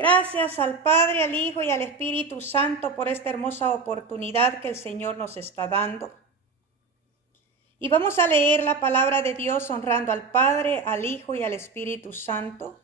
Gracias al Padre, al Hijo y al Espíritu Santo por esta hermosa oportunidad que el Señor nos está dando. Y vamos a leer la palabra de Dios honrando al Padre, al Hijo y al Espíritu Santo.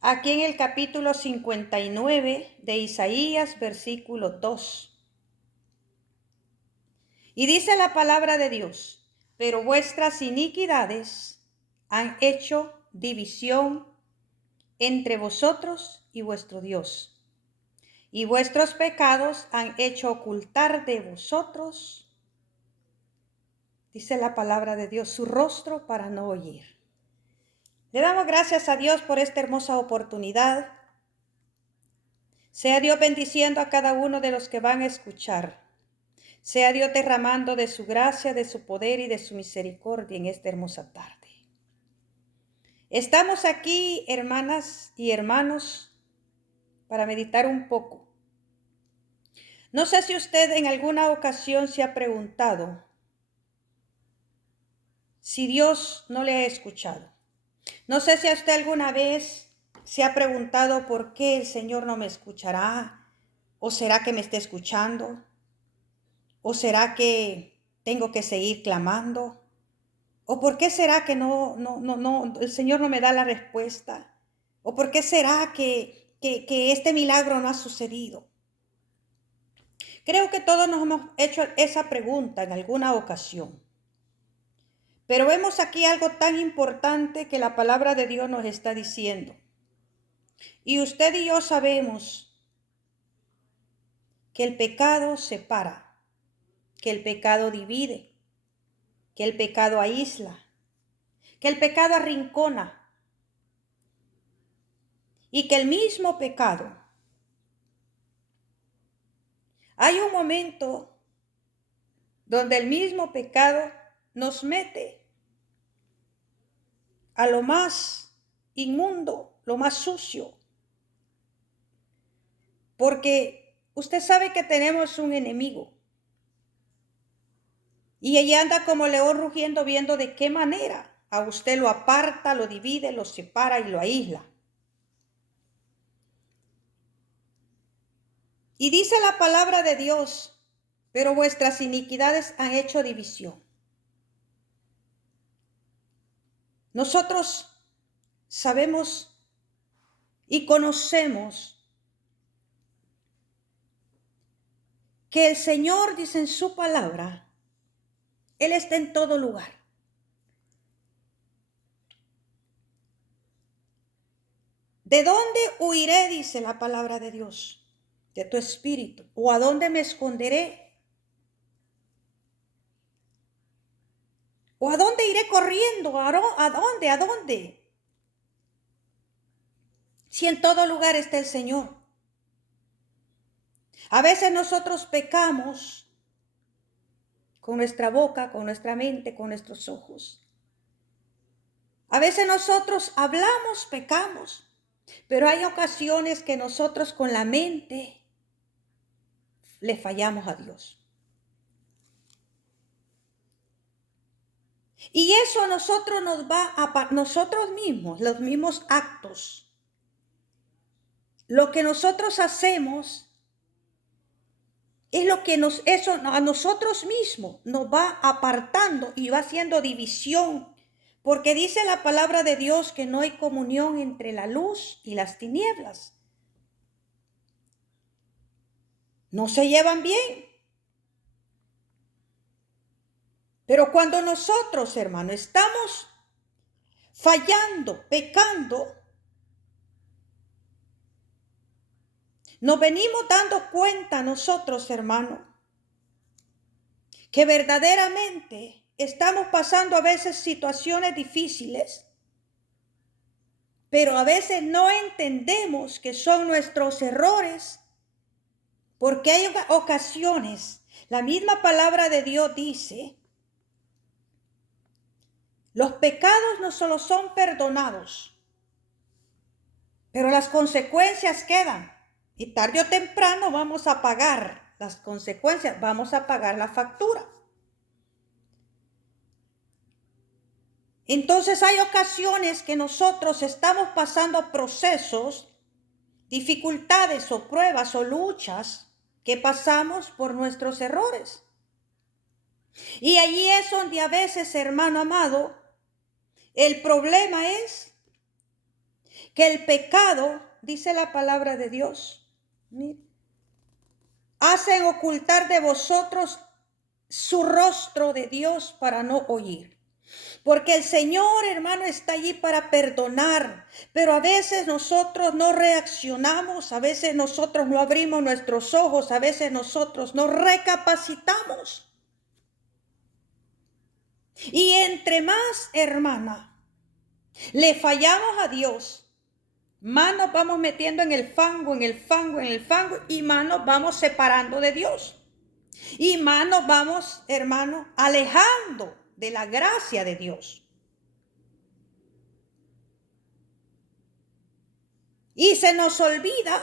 Aquí en el capítulo 59 de Isaías, versículo 2. Y dice la palabra de Dios: pero vuestras iniquidades han hecho división entre vosotros y vuestro Dios, y vuestros pecados han hecho ocultar de vosotros, dice la palabra de Dios, su rostro para no oír. Le damos gracias a Dios por esta hermosa oportunidad. Sea Dios bendiciendo a cada uno de los que van a escuchar. Sea Dios derramando de su gracia, de su poder y de su misericordia en esta hermosa tarde. Estamos aquí, hermanas y hermanos, para meditar un poco. No sé si usted en alguna ocasión se ha preguntado si Dios no le ha escuchado. No sé si usted alguna vez se ha preguntado por qué el Señor no me escuchará, o será que me está escuchando, o será que tengo que seguir clamando, o por qué será que el Señor no me da la respuesta, o por qué será que este milagro no ha sucedido. Creo que todos nos hemos hecho esa pregunta en alguna ocasión. Pero vemos aquí algo tan importante que la palabra de Dios nos está diciendo. Y usted y yo sabemos que el pecado separa, que el pecado divide, que el pecado aísla, que el pecado arrincona y que el mismo pecado. Hay un momento donde el mismo pecado nos mete a lo más inmundo, lo más sucio. Porque usted sabe que tenemos un enemigo. Y ella anda como león rugiendo viendo de qué manera a usted lo aparta, lo divide, lo separa y lo aísla. Y dice la palabra de Dios: pero vuestras iniquidades han hecho división. Nosotros sabemos y conocemos que el Señor dice en su palabra, Él está en todo lugar. ¿De dónde huiré, dice la palabra de Dios? De tu espíritu. ¿O a dónde me esconderé? ¿O a dónde iré corriendo? ¿A dónde? ¿A dónde? Si en todo lugar está el Señor. A veces nosotros pecamos con nuestra boca, con nuestra mente, con nuestros ojos. A veces nosotros hablamos, pecamos, pero hay ocasiones que nosotros con la mente le fallamos a Dios. Y eso a nosotros nos va a nosotros mismos, los mismos actos. Lo que nosotros hacemos es lo que eso a nosotros mismos nos va apartando y va haciendo división. Porque dice la palabra de Dios que no hay comunión entre la luz y las tinieblas. No se llevan bien. Pero cuando nosotros, hermano, estamos fallando, pecando, nos venimos dando cuenta nosotros, hermano, que verdaderamente estamos pasando a veces situaciones difíciles, pero a veces no entendemos que son nuestros errores, porque hay ocasiones, la misma palabra de Dios dice, los pecados no solo son perdonados, pero las consecuencias quedan. Y tarde o temprano vamos a pagar las consecuencias, vamos a pagar la factura. Entonces hay ocasiones que nosotros estamos pasando procesos dificultades o pruebas o luchas que pasamos por nuestros errores. Y allí es donde a veces, hermano amado, el problema es que el pecado, dice la palabra de Dios, hacen ocultar de vosotros su rostro de Dios para no oír. Porque el Señor, hermano, está allí para perdonar, pero a veces nosotros no reaccionamos, a veces nosotros no abrimos nuestros ojos, a veces nosotros no recapacitamos. Y entre más, hermana, le fallamos a Dios, más nos vamos metiendo en el fango, y más nos vamos separando de Dios. Y más nos vamos, hermano, alejando de la gracia de Dios. Y se nos olvida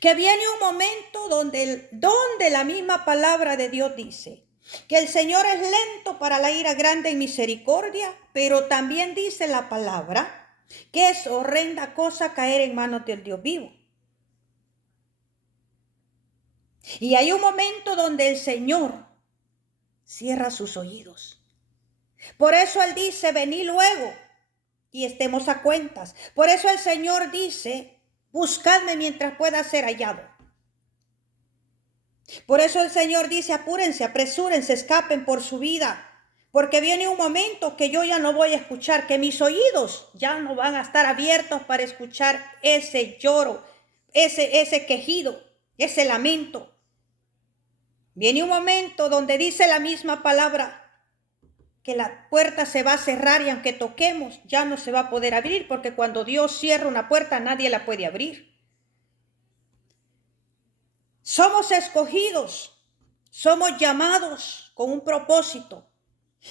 que viene un momento donde la misma palabra de Dios dice que el Señor es lento para la ira, grande en misericordia, pero también dice la palabra que es horrenda cosa caer en manos del Dios vivo. Y hay un momento donde el Señor cierra sus oídos. Por eso Él dice, vení luego y estemos a cuentas. Por eso el Señor dice, buscadme mientras pueda ser hallado. Por eso el Señor dice, apúrense, apresúrense, escapen por su vida. Porque viene un momento que yo ya no voy a escuchar, que mis oídos ya no van a estar abiertos para escuchar ese lloro, ese quejido, ese lamento. Viene un momento donde dice la misma palabra que la puerta se va a cerrar y aunque toquemos ya no se va a poder abrir, porque cuando Dios cierra una puerta nadie la puede abrir. Somos escogidos, somos llamados con un propósito,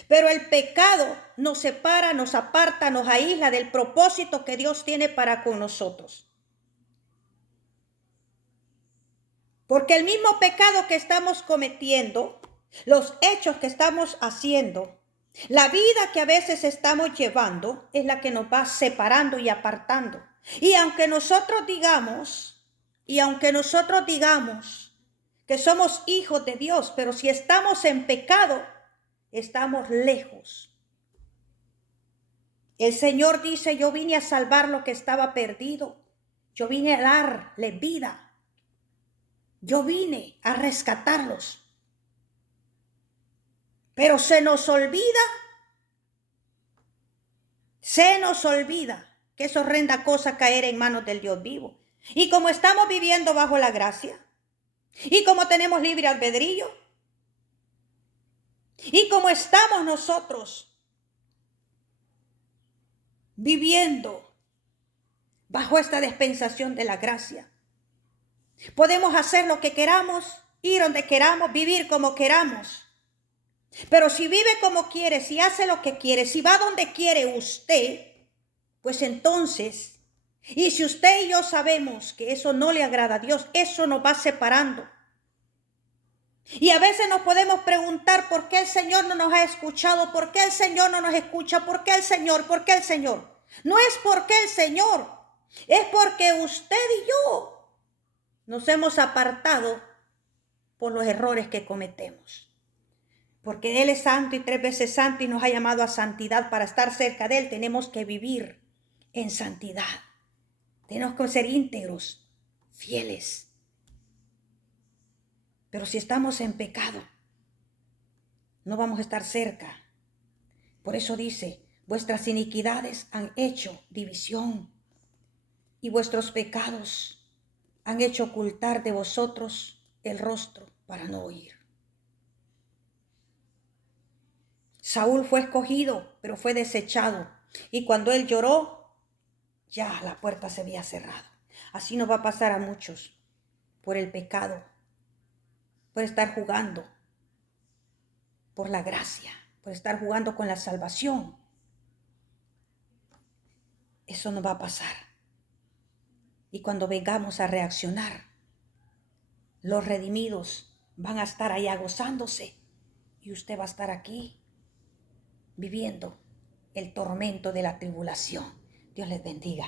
pero el pecado nos separa, nos aparta, nos aísla del propósito que Dios tiene para con nosotros. Porque el mismo pecado que estamos cometiendo, los hechos que estamos haciendo, la vida que a veces estamos llevando es la que nos va separando y apartando. Y aunque nosotros digamos que somos hijos de Dios, pero si estamos en pecado, estamos lejos. El Señor dice, yo vine a salvar lo que estaba perdido. Yo vine a darle vida. Yo vine a rescatarlos. Pero se nos olvida que es horrenda cosa caer en manos del Dios vivo. Y como estamos viviendo bajo la gracia, y como tenemos libre albedrío, y como estamos nosotros viviendo bajo esta dispensación de la gracia, podemos hacer lo que queramos, ir donde queramos, vivir como queramos. Pero si vive como quiere, si hace lo que quiere, si va donde quiere usted, pues entonces, y si usted y yo sabemos que eso no le agrada a Dios, eso nos va separando. Y a veces nos podemos preguntar por qué el Señor no nos ha escuchado, por qué el Señor no nos escucha, por qué el Señor. No es porque el Señor, es porque usted y yo nos hemos apartado por los errores que cometemos. Porque Él es santo y 3 veces santo y nos ha llamado a santidad. Para estar cerca de Él tenemos que vivir en santidad. Tenemos que ser íntegros, fieles. Pero si estamos en pecado, no vamos a estar cerca. Por eso dice, vuestras iniquidades han hecho división y vuestros pecados han hecho ocultar de vosotros el rostro para no oír. Saúl fue escogido, pero fue desechado. Y cuando él lloró, ya la puerta se había cerrado. Así nos va a pasar a muchos por el pecado, por estar jugando por la gracia, por estar jugando con la salvación. Eso nos va a pasar. Y cuando vengamos a reaccionar, los redimidos van a estar allá gozándose y usted va a estar aquí viviendo el tormento de la tribulación. Dios les bendiga.